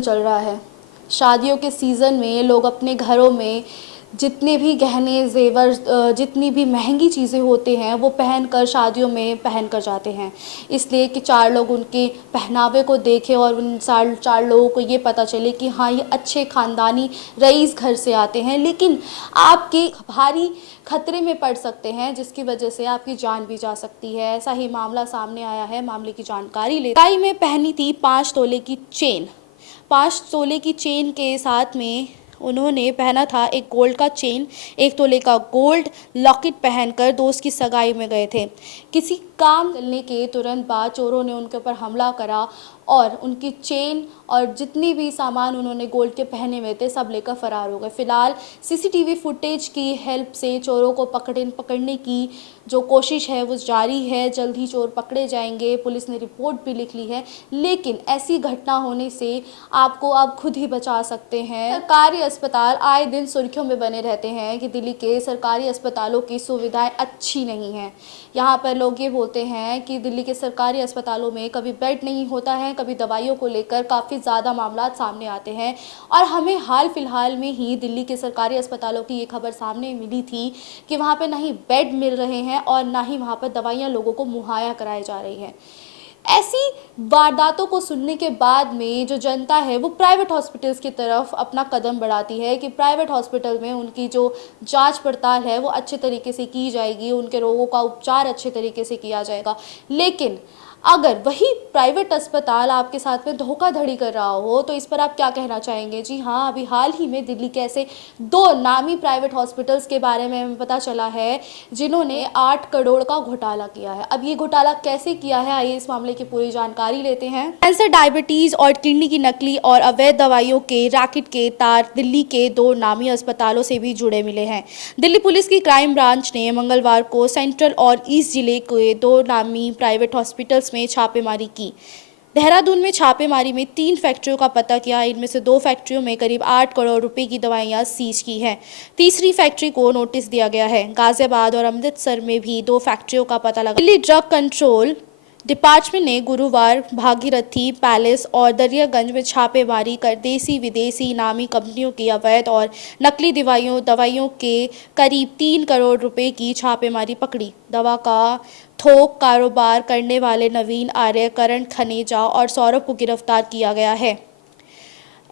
चल रहा है। शादियों के सीज़न में लोग अपने घरों में जितने भी गहने जेवर जितनी भी महंगी चीज़ें होते हैं वो पहनकर शादियों में पहन कर जाते हैं, इसलिए कि चार लोग उनके पहनावे को देखें और उन चार लोगों को ये पता चले कि हाँ, ये अच्छे ख़ानदानी रईस घर से आते हैं। लेकिन आपके भारी खतरे में पड़ सकते हैं, जिसकी वजह से आपकी जान भी जा सकती है। ऐसा ही मामला सामने आया है। मामले की जानकारी ले में पहनी थी 5 तोले की चेन। 5 तोले की चेन के साथ में उन्होंने पहना था एक गोल्ड का चेन, 1 तोले का गोल्ड लॉकेट पहनकर दोस्त की सगाई में गए थे। किसी काम चलने के तुरंत बाद चोरों ने उनके ऊपर हमला करा और उनकी चेन और जितनी भी सामान उन्होंने गोल्ड के पहने हुए थे सब लेकर फरार हो गए। फिलहाल सीसीटीवी फुटेज की हेल्प से चोरों को पकड़ने की जो कोशिश है वो जारी है। जल्द ही चोर पकड़े जाएंगे। पुलिस ने रिपोर्ट भी लिख ली है। लेकिन ऐसी घटना होने से आपको आप खुद ही बचा सकते हैं। सरकारी अस्पताल आए दिन सुर्खियों में बने रहते हैं कि दिल्ली के सरकारी अस्पतालों की सुविधाएं अच्छी नहीं हैं। यहाँ पर लोग ये बोलते हैं कि दिल्ली के सरकारी अस्पतालों में कभी बेड नहीं होता है, कभी दवाइयों को लेकर काफ़ी ज़्यादा मामला सामने आते हैं। और हमें हाल फिलहाल में ही दिल्ली के सरकारी अस्पतालों की ये खबर सामने मिली थी कि वहाँ पर ना ही बेड मिल रहे हैं और ना ही वहाँ पर दवाइयाँ लोगों को मुहैया कराई जा रही हैं। ऐसी वारदातों को सुनने के बाद में जो जनता है वो प्राइवेट हॉस्पिटल्स की तरफ अपना कदम बढ़ाती है कि प्राइवेट हॉस्पिटल में उनकी जो जांच पड़ताल है वो अच्छे तरीके से की जाएगी, उनके रोगों का उपचार अच्छे तरीके से किया जाएगा। लेकिन अगर वही प्राइवेट अस्पताल आपके साथ में धोखाधड़ी कर रहा हो तो इस पर आप क्या कहना चाहेंगे? जी हाँ, अभी हाल ही में दिल्ली के ऐसे 2 नामी प्राइवेट हॉस्पिटल्स के बारे में हमें पता चला है जिन्होंने 8 करोड़ का घोटाला किया है। अब ये घोटाला कैसे किया है, आइए इस मामले की पूरी जानकारी लेते हैं। कैंसर, डायबिटीज और किडनी की नकली और अवैध दवाइयों के रैकेट के तार दिल्ली के 2 नामी अस्पतालों से भी जुड़े मिले हैं। दिल्ली पुलिस की क्राइम ब्रांच ने मंगलवार को सेंट्रल और ईस्ट जिले के 2 नामी प्राइवेट हॉस्पिटल्स में छापेमारी की। देहरादून में छापेमारी में 3 फैक्ट्रियों का पता किया। इनमें से 2 फैक्ट्रियों में करीब 8 करोड़ रुपए की दवाइयां सीज की हैं। तीसरी फैक्ट्री को नोटिस दिया गया है। गाजियाबाद और अमृतसर में भी 2 फैक्ट्रियों का पता लगा। दिल्ली ड्रग कंट्रोल डिपार्टमेंट ने गुरुवार भागीरथी पैलेस और दरियागंज में छापेमारी कर देसी विदेशी नामी कंपनियों की अवैध और नकली दवाइयों के करीब 3 करोड़ रुपए की छापेमारी पकड़ी। दवा का थोक कारोबार करने वाले नवीन आर्य, करण खनेजा और सौरभ को गिरफ्तार किया गया है।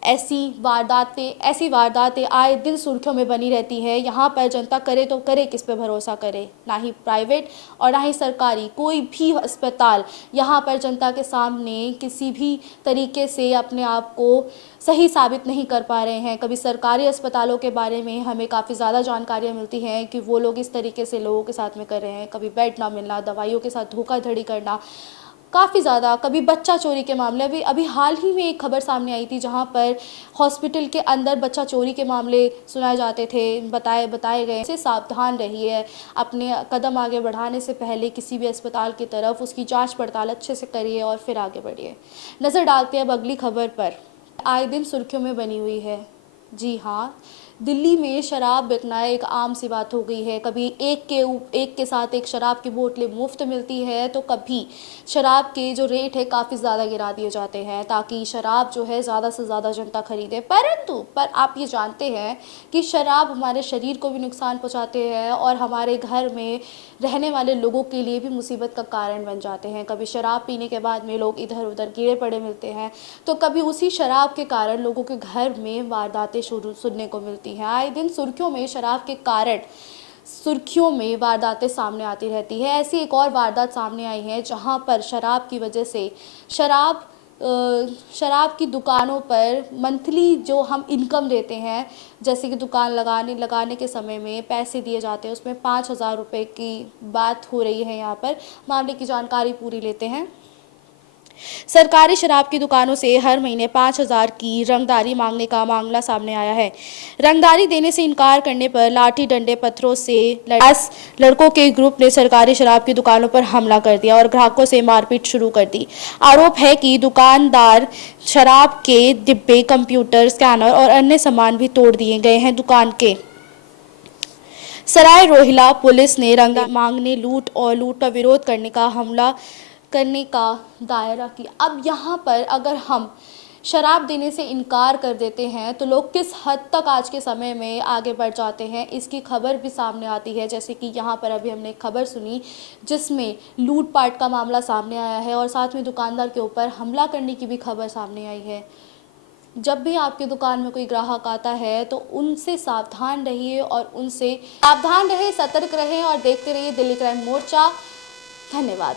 ऐसी वारदातें आए दिन सुर्खियों में बनी रहती है। यहाँ पर जनता करे तो करे किस पे भरोसा करे? ना ही प्राइवेट और ना ही सरकारी कोई भी अस्पताल यहाँ पर जनता के सामने किसी भी तरीके से अपने आप को सही साबित नहीं कर पा रहे हैं। कभी सरकारी अस्पतालों के बारे में हमें काफ़ी ज़्यादा जानकारियाँ मिलती हैं कि वो लोग इस तरीके से लोगों के साथ में कर रहे हैं, कभी बेड ना मिलना, दवाइयों के साथ धोखाधड़ी करना, काफ़ी ज़्यादा, कभी बच्चा चोरी के मामले। अभी हाल ही में एक खबर सामने आई थी जहां पर हॉस्पिटल के अंदर बच्चा चोरी के मामले सुनाए जाते थे, बताए गए। से सावधान रहिए, अपने कदम आगे बढ़ाने से पहले किसी भी अस्पताल की तरफ उसकी जांच पड़ताल अच्छे से करिए और फिर आगे बढ़िए। नज़र डालते हैं अब अगली खबर पर। आए दिन सुर्खियों में बनी हुई है। जी हाँ, दिल्ली में शराब बिकना एक आम सी बात हो गई है। कभी एक के साथ एक शराब की बोतलें मुफ्त मिलती है तो कभी शराब के जो रेट है काफ़ी ज़्यादा गिरा दिए जाते हैं ताकि शराब जो है ज़्यादा से ज़्यादा जनता खरीदे। पर आप ये जानते हैं कि शराब हमारे शरीर को भी नुकसान पहुंचाते हैं और हमारे घर में रहने वाले लोगों के लिए भी मुसीबत का कारण बन जाते हैं। कभी शराब पीने के बाद में लोग इधर उधर गिरे पड़े मिलते हैं तो कभी उसी शराब के कारण लोगों के घर में वारदातें सुनने को मिलती हैं। आए दिन सुर्खियों में शराब के कारण वारदातें सामने आती रहती है। ऐसी एक और वारदात सामने आई है जहां पर शराब की वजह से शराब की दुकानों पर मंथली जो हम इनकम देते हैं, जैसे कि दुकान लगाने के समय में पैसे दिए जाते हैं, उसमें 5,000 रुपये की बात हो रही है। यहाँ पर मामले की जानकारी पूरी लेते हैं। सरकारी शराब की दुकानों से हर महीने 5,000 की रंगदारी मांगने का मामला सामने आया है। रंगदारी देने से इनकार करने पर लाठी डंडे पत्थरों से लड़कों के ग्रुप ने सरकारी शराब की दुकानों पर हमला कर दिया और ग्राहकों से मारपीट शुरू कर दी। आरोप है कि दुकानदार शराब के डिब्बे, कंप्यूटर, स्कैनर और अन्य सामान भी तोड़ दिए गए हैं। दुकान के सराय रोहिला पुलिस ने रंगदारी मांगने, लूट का विरोध करने का दायरा किया। अब यहाँ पर अगर हम शराब देने से इनकार कर देते हैं, तो लोग किस हद तक आज के समय में आगे बढ़ जाते हैं, इसकी खबर भी सामने आती है। जैसे कि यहाँ पर अभी हमने एक खबर सुनी जिसमें लूटपाट का मामला सामने आया है और साथ में दुकानदार के ऊपर हमला करने की भी खबर सामने आई है। जब भी आपकी दुकान में कोई ग्राहक आता है तो उनसे सावधान रहिए और उनसे सावधान रहें, सतर्क रहें और देखते रहिए दिल्ली क्राइम मोर्चा। धन्यवाद।